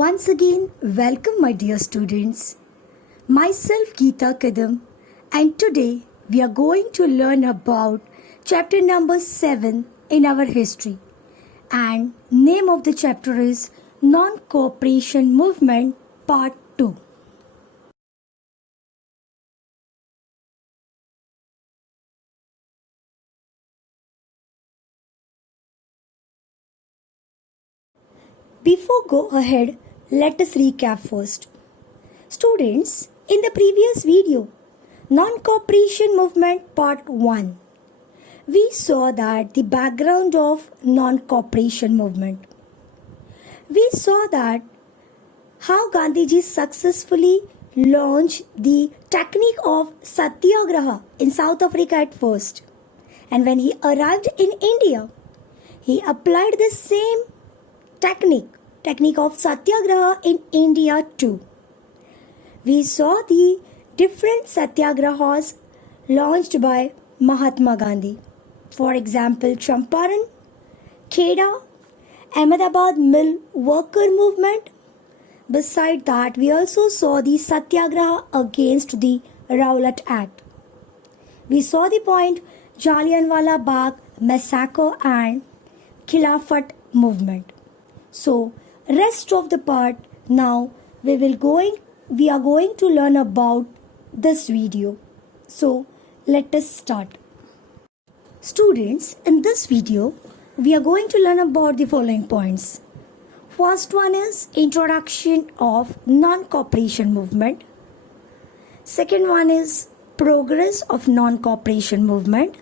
Once again, welcome my dear students. Myself Geeta Kadam, and today we are going to learn about chapter number 7 in our history. And name of the chapter is Non-Cooperation Movement Part 2. Before go ahead, let us recap first. Students, in the previous video, Non-Cooperation Movement Part 1, we saw that the background of Non-Cooperation Movement. We saw that how Gandhiji successfully launched the technique of Satyagraha in South Africa at first. And when he arrived in India, he applied the same technique of Satyagraha in India too. We saw the different Satyagrahas launched by Mahatma Gandhi. For example, Champaran, Kheda, Ahmedabad Mill Worker Movement. Beside that, we also saw the Satyagraha against the Rowlatt Act. We saw the point Jallianwala Bagh Massacre and Khilafat movement. So, rest of the part now we are going to learn about this video. So, let us start. Students, in this video we are going to learn about the following points. First one is introduction of non-cooperation movement. Second one is progress of non-cooperation movement.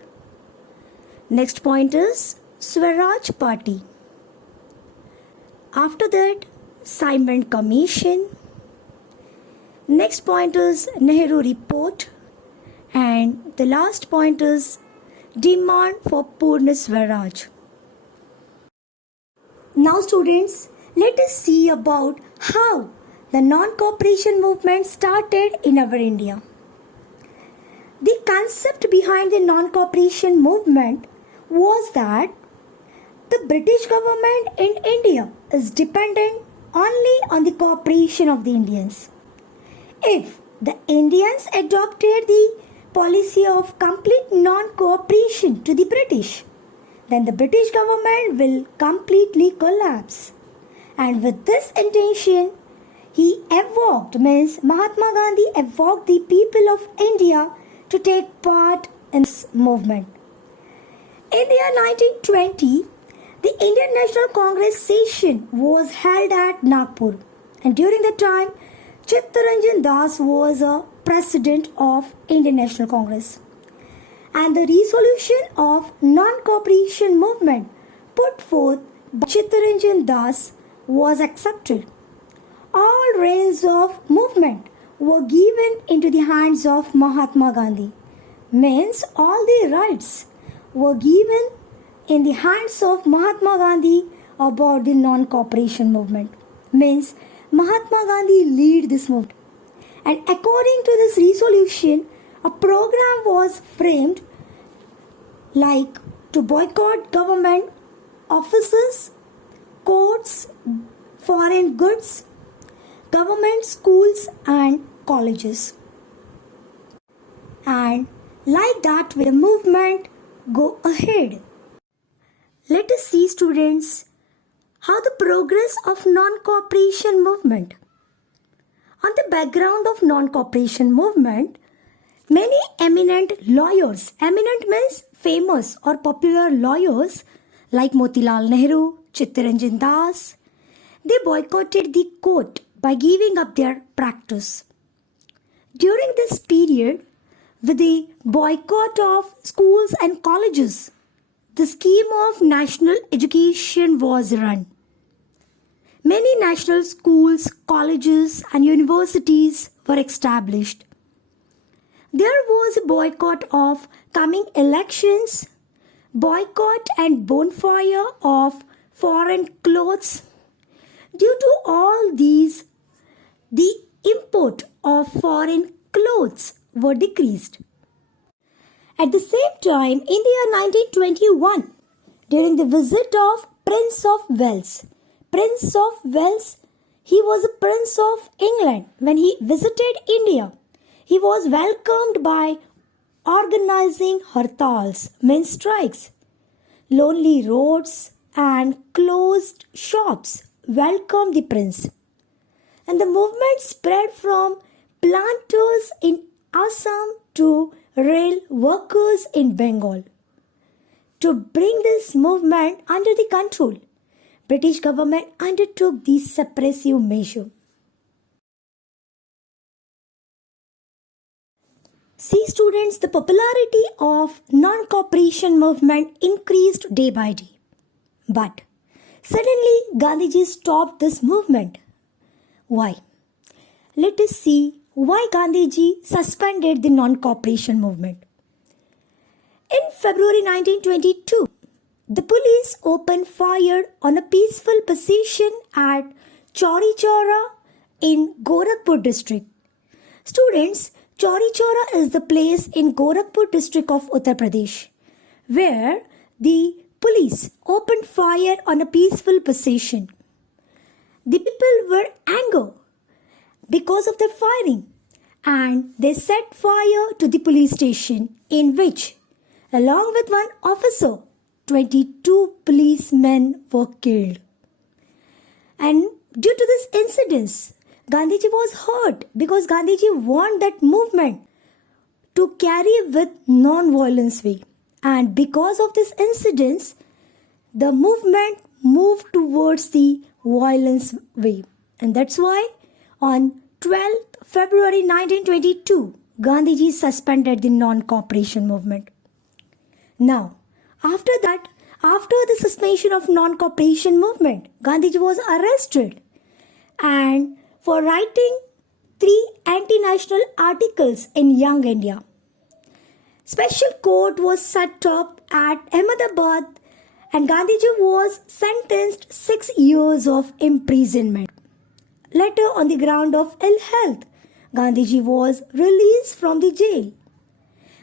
Next point is Swaraj Party. After that, Simon Commission. Next point is NEHRU Report. And the last point is demand for Purna Swaraj. Now students, let us see about how the non-cooperation movement started in our India. The concept behind the non-cooperation movement was that the British government in India is dependent only on the cooperation of the Indians. If the Indians adopted the policy of complete non-cooperation to the British, then the British government will completely collapse. And with this intention, Mahatma Gandhi evoked the people of India to take part in this movement. In the year 1920, the Indian National Congress session was held at Nagpur, and during the time, Chittaranjan Das was a president of Indian National Congress. And the resolution of non-cooperation movement put forth by Chittaranjan Das was accepted. All reins of movement were given into the hands of Mahatma Gandhi. Means all the rights were given in the hands of Mahatma Gandhi about the non-cooperation movement. Means Mahatma Gandhi lead this movement. And according to this resolution, a program was framed like to boycott government offices, courts, foreign goods, government schools and colleges. And like that the movement go ahead. Let us see students how the progress of non-cooperation movement. On the background of non-cooperation movement, many eminent lawyers, eminent means famous or popular lawyers like Motilal Nehru, Chittaranjan Das, they boycotted the court by giving up their practice. During this period, with the boycott of schools and colleges, the scheme of national education was run. Many national schools, colleges and universities were established. There was a boycott of coming elections, boycott and bonfire of foreign clothes. Due to all these, the import of foreign clothes were decreased. At the same time, in the year 1921, during the visit of Prince of Wales, he was a prince of England. When he visited India, he was welcomed by organizing hartals, means strikes. Lonely roads and closed shops welcomed the prince. And the movement spread from planters in Assam to rail workers in Bengal. To bring this movement under the control, British government undertook this suppressive measure. See students, the popularity of non-cooperation movement increased day by day. But suddenly Gandhiji stopped this movement. Why? Let us see why Gandhiji suspended the non-cooperation movement. In February 1922, the police opened fire on a peaceful procession at Chauri Chaura in Gorakhpur district. Students, Chauri Chaura is the place in Gorakhpur district of Uttar Pradesh where the police opened fire on a peaceful procession. The people were angry because of the firing and they set fire to the police station in which, along with one officer, 22 policemen were killed. And due to this incident, Gandhiji was hurt because Gandhiji want that movement to carry with non-violence way. And because of this incident, the movement moved towards the violence way. And that's why on 12th February 1922, Gandhiji suspended the non-cooperation movement. Now, after the suspension of non-cooperation movement, Gandhiji was arrested and for writing 3 anti-national articles in Young India. Special court was set up at Ahmedabad and Gandhiji was sentenced 6 years of imprisonment. Later, on the ground of ill health, Gandhiji was released from the jail.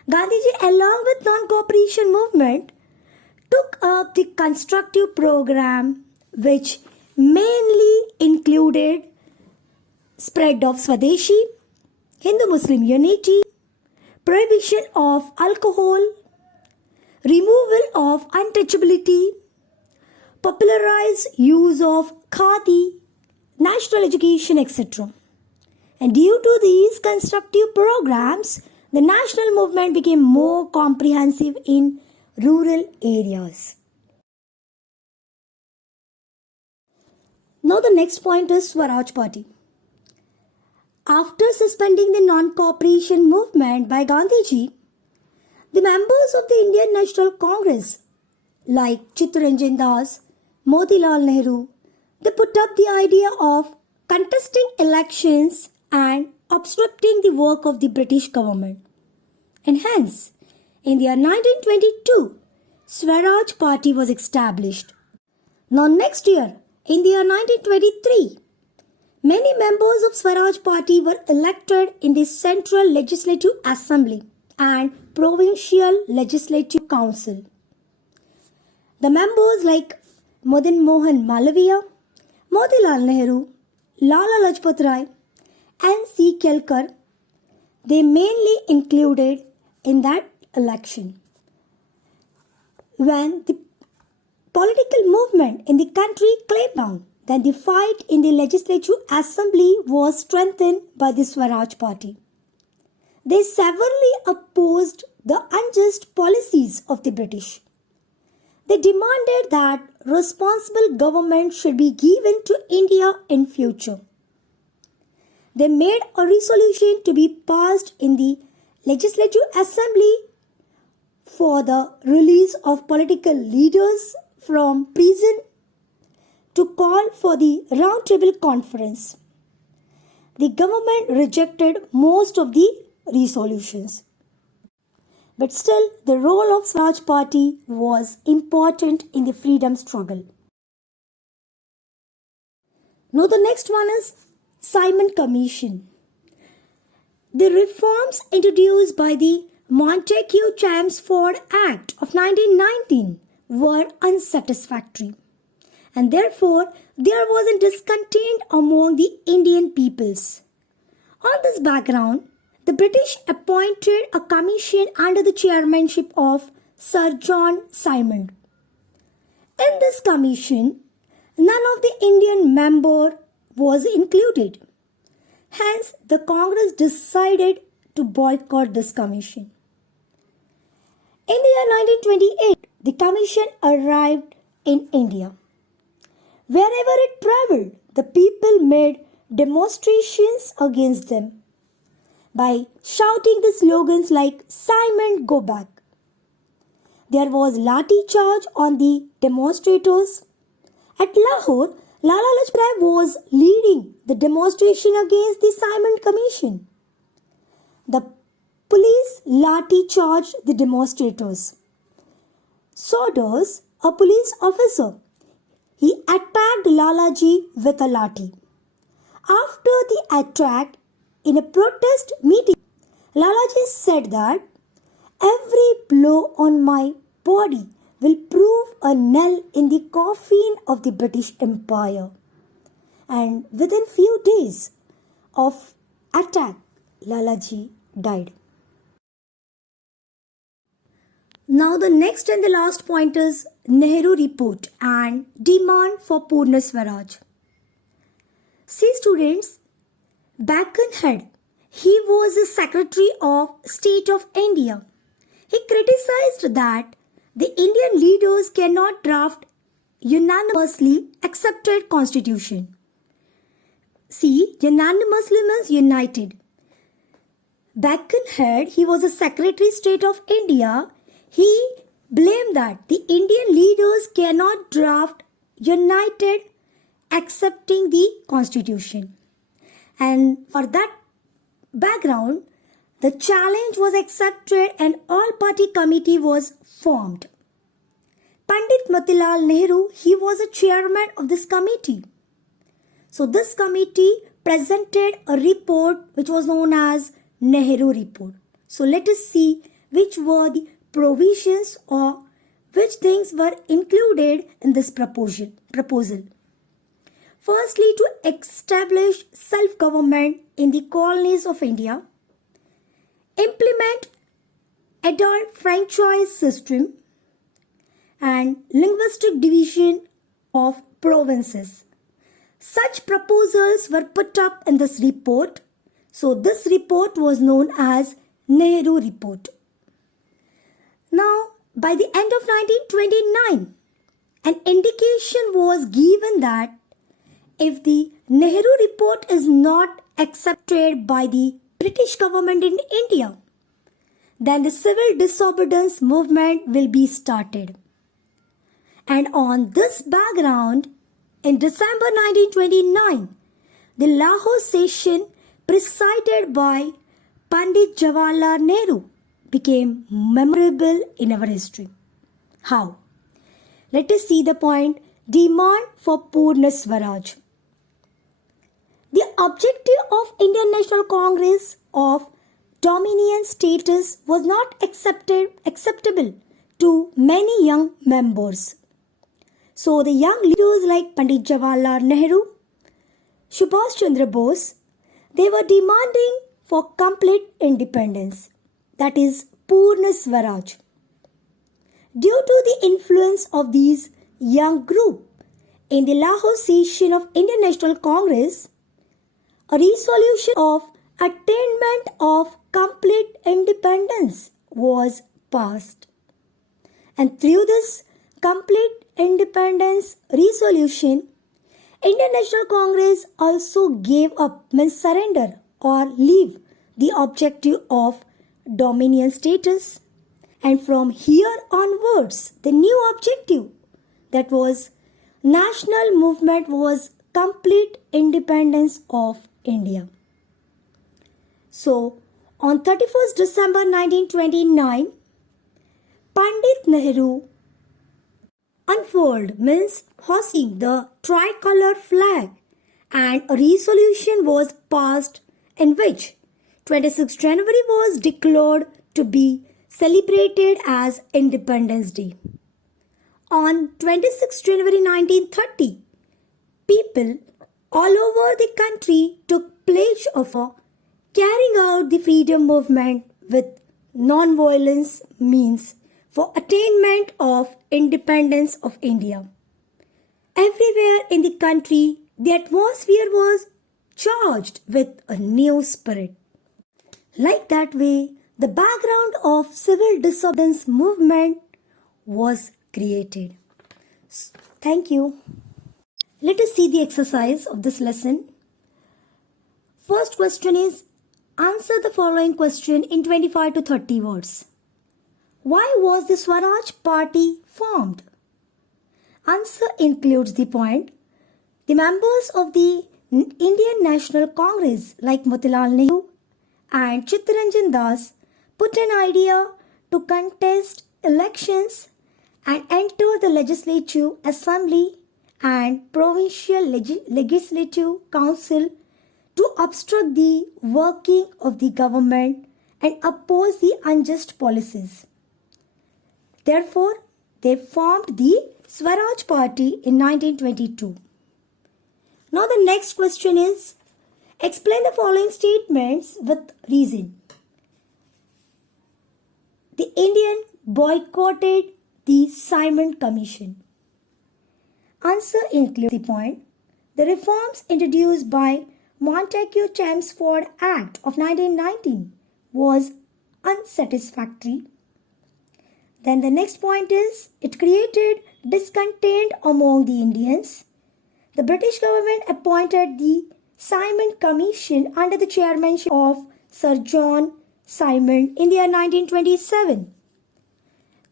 Gandhiji, along with non-cooperation movement, took up the constructive program which mainly included spread of Swadeshi, Hindu-Muslim unity, prohibition of alcohol, removal of untouchability, popularized use of khadi, national education, etc. And due to these constructive programs, the national movement became more comprehensive in rural areas. Now the next point is Swaraj Party. After suspending the non-cooperation movement by Gandhiji, the members of the Indian National Congress like Chittaranjan Das, Motilal Nehru, they put up the idea of contesting elections and obstructing the work of the British government. And hence, in the year 1922, Swaraj Party was established. Now next year, in the year 1923, many members of Swaraj Party were elected in the Central Legislative Assembly and Provincial Legislative Council. The members like Madan Mohan Malaviya, Motilal Nehru, Lala Lajpat Rai, N.C. Kelkar, they mainly included in that election. When the political movement in the country clamped down, then the fight in the Legislative Assembly was strengthened by the Swaraj Party. They severely opposed the unjust policies of the British. They demanded that responsible government should be given to India in future. They made a resolution to be passed in the Legislative Assembly for the release of political leaders from prison to call for the Round Table Conference. The government rejected most of the resolutions. But still, the role of Swaraj Party was important in the freedom struggle. Now the next one is Simon Commission. The reforms introduced by the Montagu-Chelmsford Act of 1919 were unsatisfactory, and therefore there was a discontent among the Indian peoples. On this background, the British appointed a commission under the chairmanship of Sir John Simond. In this commission, none of the Indian member was included. Hence, the Congress decided to boycott this commission. In the year 1928, the commission arrived in India. Wherever it travelled, the people made demonstrations against them by shouting the slogans like "Simon, go back." There was lathi charge on the demonstrators. At Lahore, Lala Lajpat Rai was leading the demonstration against the Simon Commission. The police lathi charged the demonstrators. So does a police officer. He attacked Lalaji with a lathi. After the attack, in a protest meeting, Lalaji said that every blow on my body will prove a nail in the coffin of the British Empire. And within few days of attack, Lalaji died. Now the next and the last point is NEHRU Report and demand for Purna Swaraj. See students, back in head, he was the Secretary of State of India. He criticized that the Indian leaders cannot draft unanimously accepted constitution. See, unanimously means united. Back in head, he was a Secretary State of India. He blamed that the Indian leaders cannot draft united accepting the constitution. And for that background, the challenge was accepted and all-party committee was formed. Pandit Motilal Nehru, he was a chairman of this committee. So this committee presented a report which was known as NEHRU Report. So let us see which were the provisions or which things were included in this proposal. Firstly, to establish self-government in the colonies of India, implement adult franchise system and linguistic division of provinces. Such proposals were put up in this report. So this report was known as NEHRU Report. Now, by the end of 1929, an indication was given that if the NEHRU Report is not accepted by the British government in India, then the civil disobedience movement will be started. And on this background, in December 1929, the Lahore session presided by Pandit Jawaharlal Nehru became memorable in our history. How? Let us see the point, demand for Purna Swaraj. The objective of Indian National Congress of Dominion status was not acceptable to many young members. So the young leaders like Pandit Jawaharlal Nehru, Subhash Chandra Bose, they were demanding for complete independence, that is Purna Swaraj. Due to the influence of these young group in the Lahore session of Indian National Congress, a resolution of attainment of complete independence was passed. And through this complete independence resolution, Indian National Congress also gave up, means surrender or leave the objective of dominion status. And from here onwards, the new objective, that was national movement, was complete independence of India. So, on 31st December 1929, Pandit Nehru unfurled, means hoisting the tricolor flag, and a resolution was passed in which 26 January was declared to be celebrated as Independence Day. on 26 January 1930, people all over the country took pledge of carrying out the freedom movement with non-violence means for attainment of independence of India. Everywhere in the country, the atmosphere was charged with a new spirit. Like that way, the background of civil disobedience movement was created. Thank you. Let us see the exercise of this lesson. First question is, answer the following question in 25 to 30 words. Why was the Swaraj Party formed? Answer includes the point. The members of the Indian National Congress like Motilal Nehru and Chittaranjan Das put an idea to contest elections and enter the Legislative Assembly and Provincial Legislative Council to obstruct the working of the government and oppose the unjust policies. Therefore, they formed the Swaraj Party in 1922. Now the next question is, explain the following statements with reason. The Indian boycotted the Simon Commission. Answer includes the point. The reforms introduced by Montagu Chelmsford Act of 1919 was unsatisfactory. Then the next point is, it created discontent among the Indians. The British government appointed the Simon Commission under the chairmanship of Sir John Simon in the year 1927.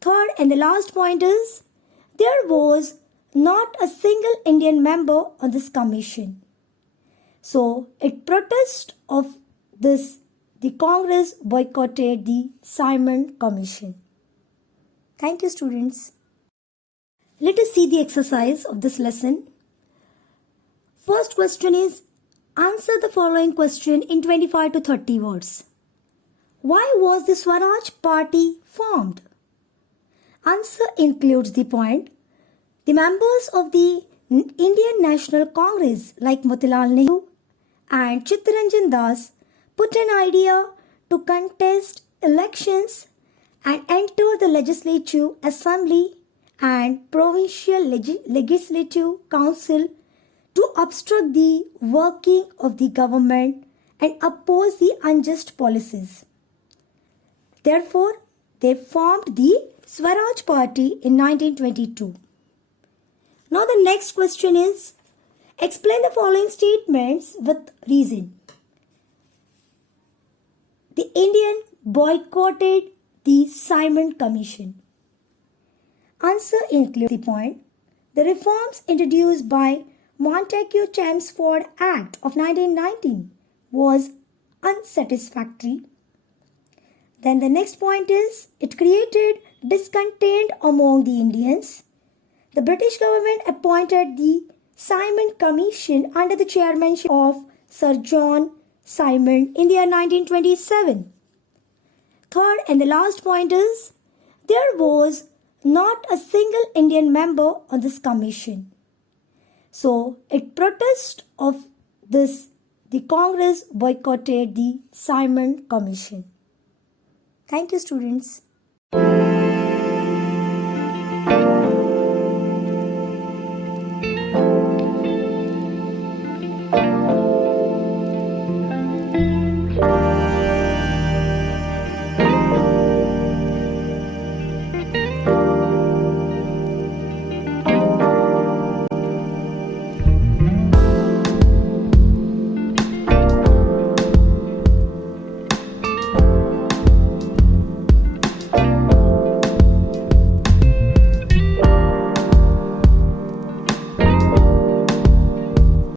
Third and the last point is, there was not a single Indian member on this commission. So, in protest of this, the Congress boycotted the Simon Commission. Thank you, students. Let us see the exercise of this lesson. First question is, answer the following question in 25 to 30 words. Why was the Swaraj Party formed? Answer includes the point. The members of the Indian National Congress like Motilal Nehru and Chittaranjan Das put an idea to contest elections and enter the Legislative Assembly and Provincial Legislative Council to obstruct the working of the government and oppose the unjust policies. Therefore, they formed the Swaraj Party in 1922. Now the next question is, explain the following statements with reason. The Indian boycotted the Simon Commission. Answer includes the point. The reforms introduced by Montagu Chelmsford Act of 1919 was unsatisfactory. Then the next point is, it created discontent among the Indians. The British government appointed the Simon Commission under the chairmanship of Sir John Simon in the year 1927. Third and the last point is, there was not a single Indian member on this commission. So, in protest of this, the Congress boycotted the Simon Commission. Thank you, students.